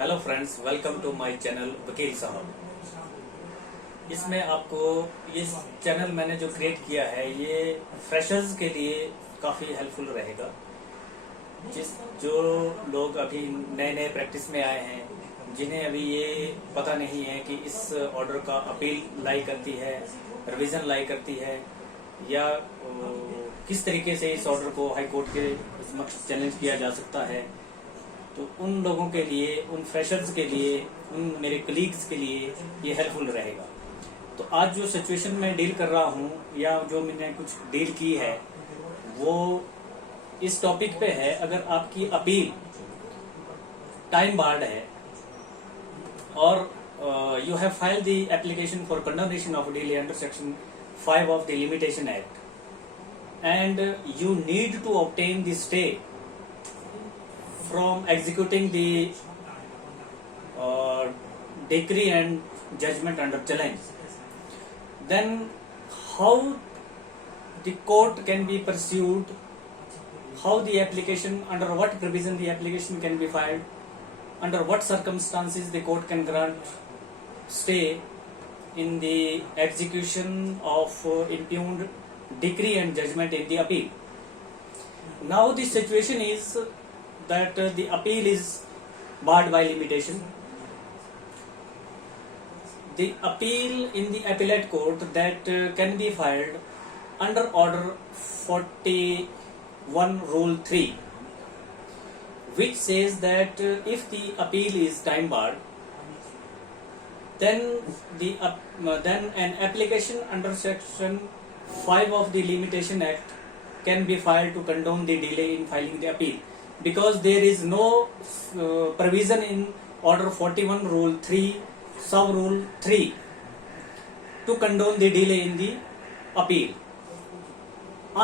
Hello friends, welcome to my channel वकील साहब। इसमें आपको ये चैनल मैंने जो क्रिएट किया है ये फ्रेशर्स के लिए काफ़ी हेल्पफुल रहेगा। जो लोग अभी नए नए प्रैक्टिस में आए हैं, जिन्हें अभी ये पता नहीं है कि इस ऑर्डर का अपील लाई करती है, रिवीजन लाई करती है, या किस तरीके से इस ऑर्डर को हाई कोर्ट के समक्ष चैलेंज किया जा सकता है, तो उन लोगों के लिए, उन फ्रेशर्स के लिए, उन मेरे कलीग्स के लिए ये हेल्पफुल रहेगा। तो आज जो सिचुएशन मैं डील कर रहा हूँ या जो मैंने कुछ डील की है वो इस टॉपिक पे है। अगर आपकी अपील टाइम बार्ड है और you have filed the application for condonation of delay under section 5 of the limitation act and you need to obtain the stay from executing the decree and judgment under challenge, then how the court can be pursued, how the application, under what provision the application can be filed, under what circumstances the court can grant stay in the execution of impugned decree and judgment in the appeal. Now the situation is that the appeal is barred by limitation. The appeal in the appellate court that can be filed under order 41 rule 3, which says that if the appeal is time barred, then an application under section 5 of the Limitation Act can be filed to condone the delay in filing the appeal, because there is no provision in order 41 rule 3 sub rule 3 to condone the delay in the appeal,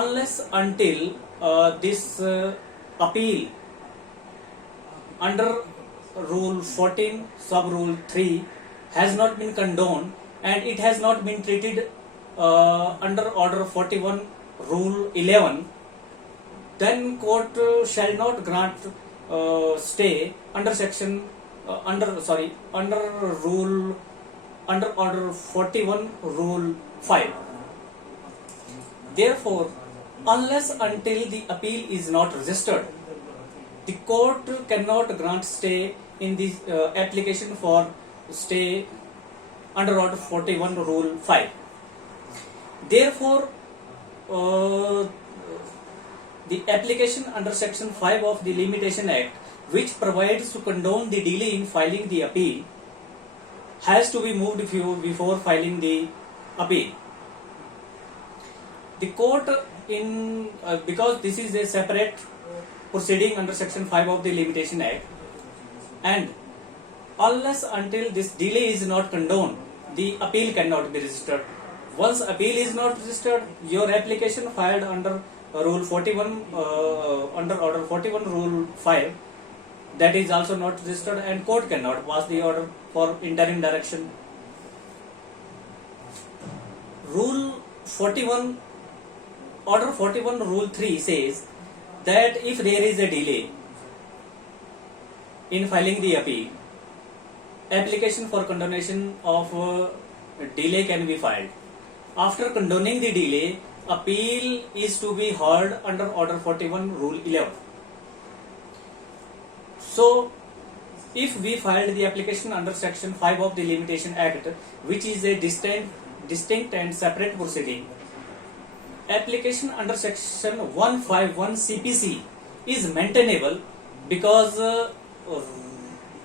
unless until this appeal under rule 14 sub rule 3 has not been condoned and it has not been treated under order 41 rule 11, then court shall not grant stay under section under order 41 rule 5. Therefore, unless until the appeal is not registered, the court cannot grant stay in the application for stay under order 41 rule 5. Therefore, the application under section 5 of the Limitation Act, which provides to condone the delay in filing the appeal, has to be moved before filing the appeal. The court because this is a separate proceeding under section 5 of the Limitation Act, and unless until this delay is not condoned, the appeal cannot be registered. Once appeal is not registered, your application filed under rule 41 under order 41 rule 5, that is also not registered, and court cannot pass the order for interim direction. Rule 41 order 41 rule 3 says that if there is a delay in filing the appeal, application for condonation of delay can be filed. After condoning the delay, appeal is to be heard under order 41 rule 11. So, if we filed the application under section 5 of the Limitation Act, which is a distinct and separate proceeding, application under section 151 CPC is maintainable, because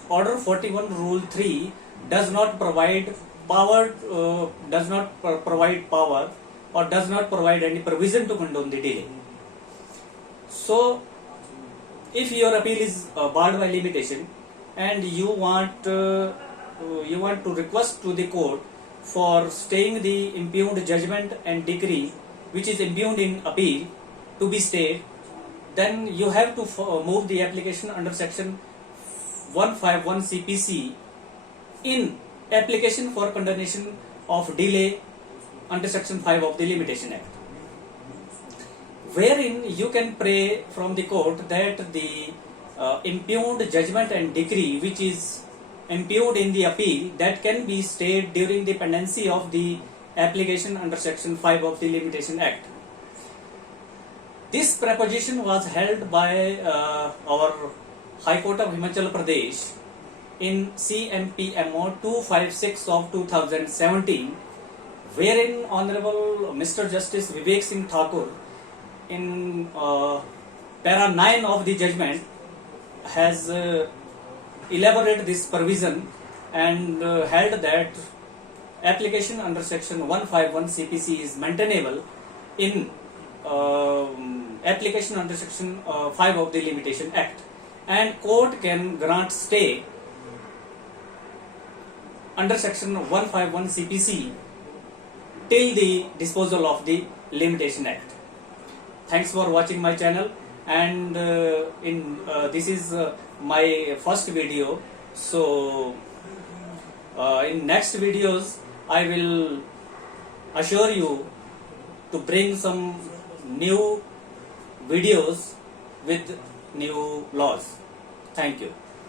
order 41 rule 3 does not provide power or does not provide any provision to condone the delay. So, if your appeal is barred by limitation and you want to request to the court for staying the impugned judgment and decree which is impugned in appeal to be stayed, then you have to move the application under section 151 CPC in application for condonation of delay under section 5 of the Limitation Act, wherein you can pray from the court that the impugned judgment and decree which is impugned in the appeal that can be stayed during the pendency of the application under section 5 of the Limitation Act. This proposition was held by our High Court of Himachal Pradesh in CMPMO 256 of 2017, wherein Honorable Mr. Justice Vivek Singh Thakur in para 9 of the judgment has elaborated this provision and held that application under section 151 CPC is maintainable in application under section 5 of the Limitation Act, and court can grant stay under section 151 CPC till the disposal of the Limitation Act. Thanks for watching my channel, and this is my first video, so in next videos I will assure you to bring some new videos with new laws. Thank you.